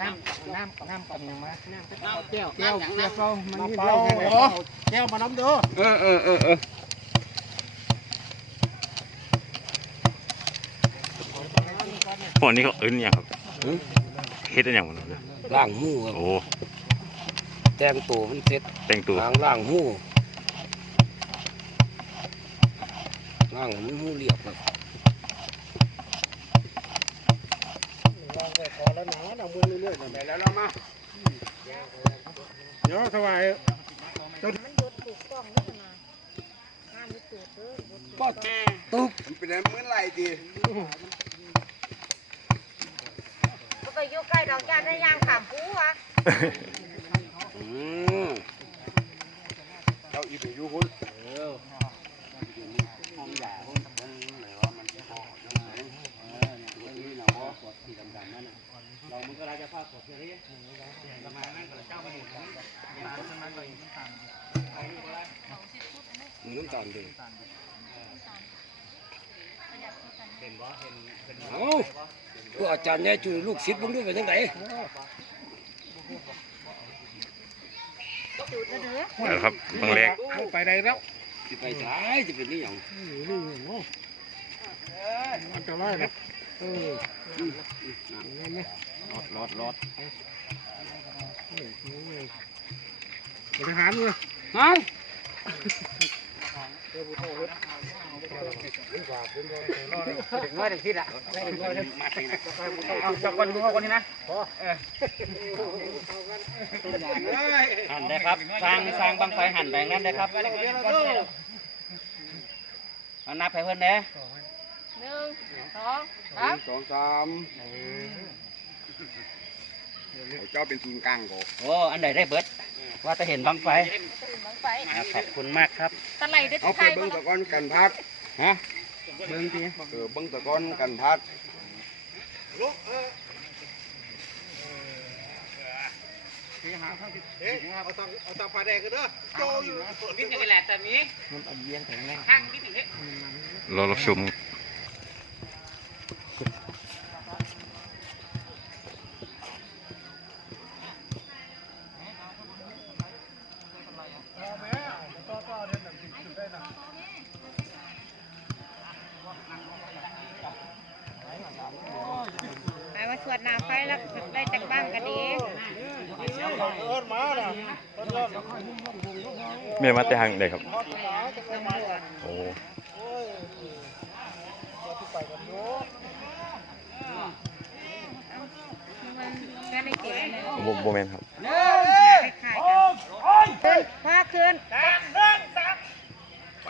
น้ำน้ำน้ำกับยังมาแก้วแก้วแก้วเปล่ามันมามีเปล่าเหล้าไงโแก้วมาน้ำเด้อเออเออเออเออพวกนี้เขาเอิ้นหยังครับเฮ็ดอันหยังมันเนี่ยล่างหูครับโอ้แต่งตัวมันเสร็จแต่งตัวทางล่างหูล่างมันหูเรียบครับ ขอแล้วหนาเอามือเรื่อยๆไปแล้วเรามาเดี๋ยวถวายก็ตุ๊บมันเป็นเหมือนไรดีมันก็อยู่ใกล้ดอกจานได้ยางขามปูวะอืมเจ้าอีไปอยู่คุณมี น้ำตาลด้วยเอาพวกอาจารย์แน่จุลูกศิษย์มึงด้วยไปยังไงแล้วครับบางแรกไปได้แล้วจะไปท้ายจะเป็นนี่อย่างอันตรายนะเออนั่นนะ รอดรอดบริหารเลยฮะน้อยเด็กที่ละเอาจับคนดูคนนี้นะหันได้ครับสร้างสร้างบังไฟหันแบ่งนั้นได้ครับเอานับให้เพิ่นเด้หนึ่งสองหนึ่งสองสาม เจ้าเป็นศูนย์กลางก่อโอ้อันใดได้เบิดว่าจะเห็นบังไฟบังไฟอ่าขอบคุณมากครับตะไลได้เอาทุกไปไทยเบิ้งบ่ตะกอนกันพัดฮะเบิ้งทีเออเบิ้งตะกอนกันพัดเอ๊ะเอาตังเอาตังผ้าแดงกันเด้อโจอยู่ นิดหนึ่งแหละแต่นี้มันอันเย็นแข็งแรงข้างนิดหนึ่งรอรับชม ไปมาสวดน้ำไฟแล้วได้จากบ้านก็ดีเอิ้นมาน่ะเอิ้นเอิ้นแม่มาแต่ทางใดครับตำรวจโอ้โอ้ยที่ไปกันอยู่มันก็ได้เก็บเลยบ่บ่แม่นครับคล้ายๆกันขึ้นพาขึ้นไป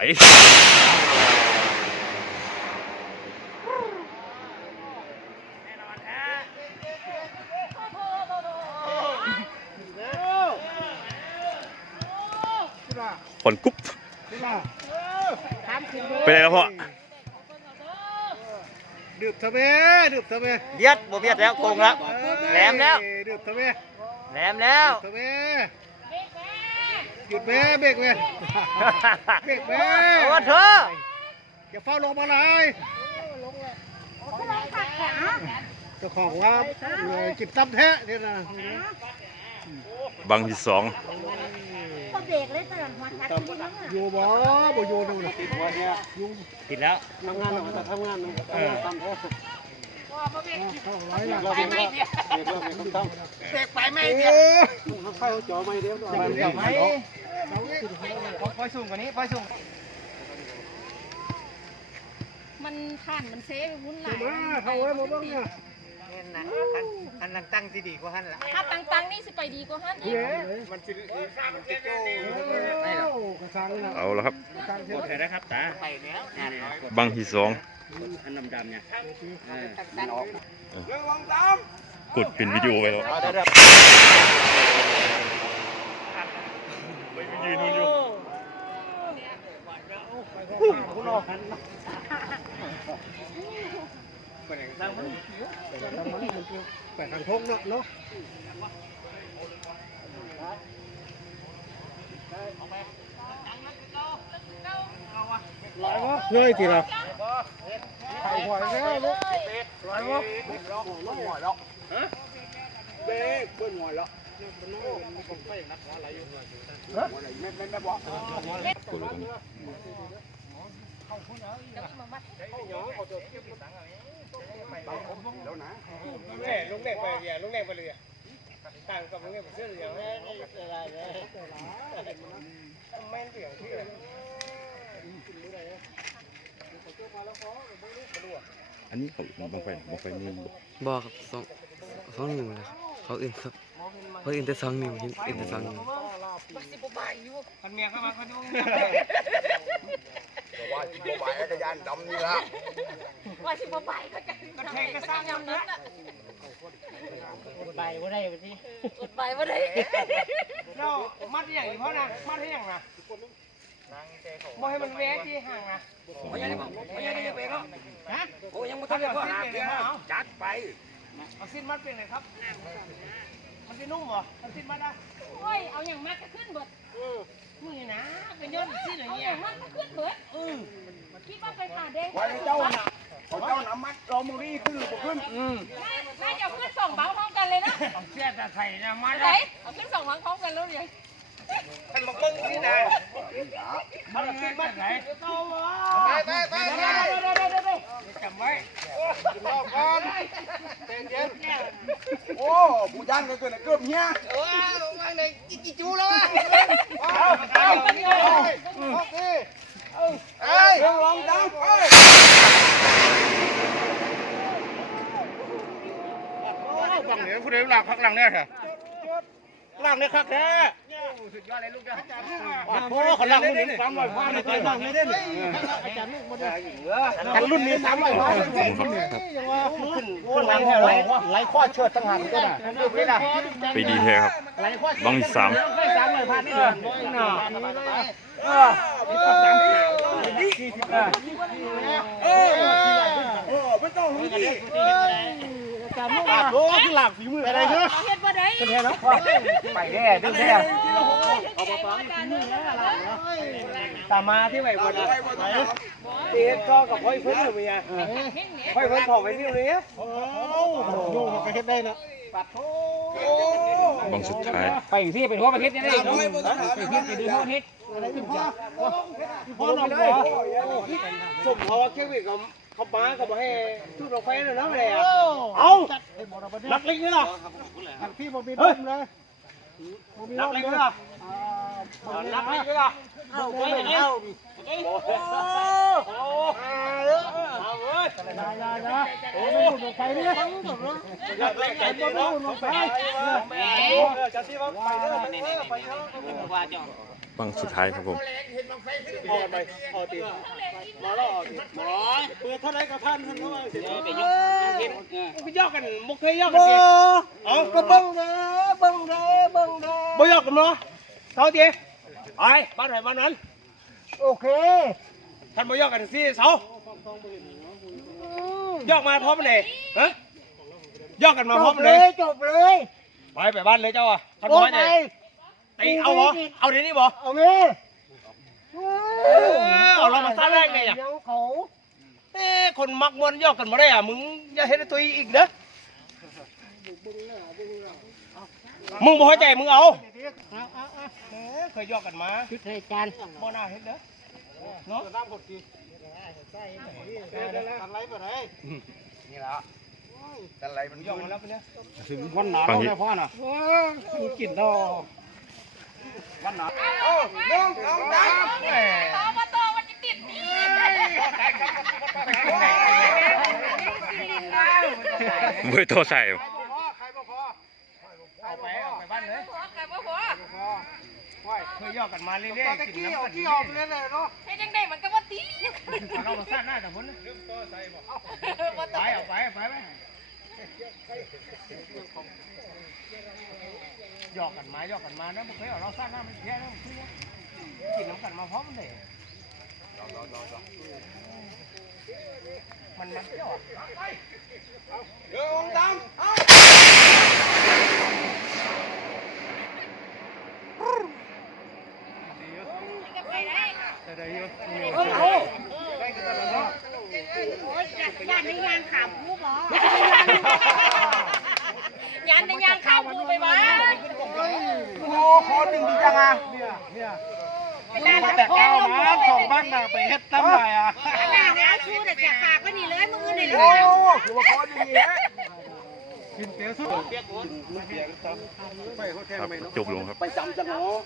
ผลกุ๊บที่ว่าไปไหนแล้วพ่อดื่มเถอะแม่ดื่มเถอะแม่เบียดบ่เบียดแล้วโกงแล้วแหลมแล้วดื่มเถอะแม่แหลมแล้วเถอะแม่หยุดแม่เบรกแม่เบรกแม่โอ้เธออย่าเฝ้าลงมาเลยเจ้าของว่าเอ่อจิบตั้มแท้เนี่ยนะบังที่สอง ก็เบรกเลยตลอดหัวทัดที่นั่นอยู่บ่บ่อยู่นู่นน่ะติดหัวเนี่ยอยู่ติดแล้ว ทำงานหน่อยแต่ทำงานหน่อยทำงานตามโอ้เข้าไว้ละไปไม่เดียวเบรกไปไม่เดียวเข้าจอไม่เดียวไปเดียวไหมปล่อยสูงกว่านี้ปล่อยสูงมันท่านมันเซฟหุ้นหลาย มาเข้าไว้บ่บ้างเนี่ยเห็ นนะอันอันนั้นตั้งที่ดีกว่าหันละถ้าตังๆนี่สิไปดีกว่าฮั่นอีกมันสิมันสิโจ้โอ้กระชังนะเอาแล้วครับ กดให้ได้ครับตาไปแล้วงานน้อยบังที่สองอันดำๆเนี่ยเออตันออกกดเป็นวิดีโอไว้แล้วเอาเด้อยืนอยู่แปดทางทงเนาะเนาะเฮ้ยทีละไปหอยแล้วลูกไปวะเบ๊กเบิ้ลหัวแล้วแม่แม่แม่บอก แล้วนะแม่ลุงเด็กไปเรียลุงเด็กไปเรียต่างกับลุงเด็กไปเสื้อเหลืองแม่นี่อะไรเลยไม่เปลี่ยนที่เลยอันนี้เขาบังไฟบังไฟนี่บอกครับสองสองนิ้วเลยครับ เขาอื่นครับเขาอื่นแต่สองนิ้วเห็นอื่นแต่สองนิ้วคนเมียเข้ามาคนนู้นว่าที่โมบายจักรยานดำนี่ละว่าสิบ่ไปก็จะก็เทก็สร้างยำนั้นไปว่าได้ไปที่อดไปบ่ได้เนาะมัดอย่างนี้เพราะนะมัดให้อย่างนะบ่ให้มันแวะที่ห่างนะไม่ยังได้บอกไม่ยังได้ไปเนาะฮะโอ้ยังไม่ถ้าทันเดี๋ได้ยวพ่อสิ้นหาเป็นเปลี่ยนเอาจัดไป เอาสิ้นมัดเป็นไงครับ มันจะนุ่มเหรอมันสิ้นมัดได้โอ้ย เอาอย่างมากก็ขึ้นเบิดมึงนี่นะเป็นยอดสิ้นอะไรเอาอเงี้ยย่างมากก็ขึ้นเบิดเออคิดว่าไปผ่าแดงว่าเจ้าน่ะเขาเจ้าน่ะมัดเรามุรีขึ้นบ่ขึ้นน่าจะเอาขึ้นสองเบาพร้อมกันเลยนะเอาเสียแต่ไข่นะมัดไหนเอาขึ้นสองพังพร้อมกันแล้วเนี่ยมันบอกมึงนี่นะ มันสิ้นมัดไหนไปไปไปไปจำไว้รอบก่อนเย็นเย็นโอ้ผู้ยันก็เกิดเกือบเฮียเออวางในจิจูแล้วเอาเอาเอาโอเคเอ้ยลองดังเอ้ยบังเหนือผู้ใดหลักพักหลังเนี่ยเถอะหลังเนี่ยคักแท้ สุดยอดเลยลูกจ้โอ้ขลังรุ่นนี้สามร้อยพันเลยหลังเลยเด้อาจารย์ลูกมาด้ยกันรุ่นนี้สามร้อยพันเลยยังว่าขึ้นโอ้ไหลไหลไหลข้อเชิดตั้งหันก็ได้ไปดีแท้ครับบังสามไม่สามร้อยพันนี่นาะเออเออเออไม่ต้องรู้ดิ อาจารย์ลูกมาโอ้ที่หลักฝีมืออะไรเนาะเอาเฮ็ดบ่ได้เป็นไงเนาะไปแน่ดึงแน่เอาไปก่อนกันเลยตามมาที่ไหนบนตีก็กับพ่อยเพิ่นหรือไงพ่อยเพิ่นถอดไปที่นี้โอ้โหก็เฮ็ดได้เนาะบังสุดท้ายไปที่เป็นทั่วประเทศนี่ได้เนาะไปที่ไปดูทั่วประเทศพ่อหนุ่มเลยสมเขาเชื่อวิกับ เขาบ้ากับให้ชุดรถไฟเลยนะอะไรอะเอานักลิงนี่หรอพี่บ่มีดมเลยบ่มีนักดมเล่นเลยเหรอนักเล่นเหรอเอาไปเอาโอ้โหเอาเว้ยได้ได้ได้โอ้ยมันไปนี่นักเล่นใจดีเนาะแหมจะที่ว่าไปเด้อไปเด้อไปเด้อว่าจ้ะบังสุดท้ายครับผมพอไปพอตีมาแล้วหมอ เปิดเท่าไรกับพันท่านเท่าไหร่สิไปยกเห็นไปยกกันมุกเคยยกกันสิเอาก็เบิ้งเด้อเบิ้งเด้อเบิ้งเด้อบ่ยกกันเนาะเท่าตีไอ้บ้านไหนบ้านนั้นโอเคท่านบ่ยกกันสิเสายกมาพร้อมเลยฮะยกกันมาพร้อมเลยจบเลยไปไปบ้านเลยเจ้าอะท่านโอ้บ่ให้ยตีเอาเหรอเอาเดี๋ยวนี้บ่เอางี้เอาเรามาซ่าแรกไงอะยังเขา เอ้คนมักมวนยอกกันมาได้อะมึงอย่าเห็นตัวอีกเด้อมึงบ่เข้าใจมึงเอาเคยยอกกันมาชุดให้จานบ่น่าเห็นเด้อเนาะน้ำกดกีกันไรไปไหนนี่ละกันไรมันยกมาแล้วเป็นเนี่ยถึงวันหนาวแล้วพ่อน่ะมีกลิ่นดอกโอ้หนึ่งสองสามต่อมาต่อมันจะติดนี่ เบอยโตใส่ใครบ่พอใครบ่พอใครบ่พอไปบ้านเลยหัวไก่บ่หัวพอเคยย่อกันมาเรื่อยๆตะกี้ออกที่ออกเลยเลยเนาะให้จังได้มันก็บ่ตีเราบ่ซ่าหน้าแต่พุ่นลืมต่อใส่บ่ไปเอาไปไปไหปยอกกันมายอกกันมานะเคยเอาเราสร้าหน้ามันแย่แล้มันคือกินน้ำกันมาพร้อมเลยรอรอรอ มันมันเที่ยวอะหนึ่งสองสามเอาจะไปได้เออเอาโอ้ยยานในยางขามผู้บ่ยานในยางข้ามกูไปวะโอ้ขอหนึ่งดีจังอะ แต่ก้าวมาของบ้านน่ะไปเฮ็ดตั้มไรอะหน้าแล้วชูแต่จะฝากก็นี่เลยมึงเงินไหนเลโอ้ยถือว่าขอดีเนี้ยครับจบลงครับไปจำจังเนาะ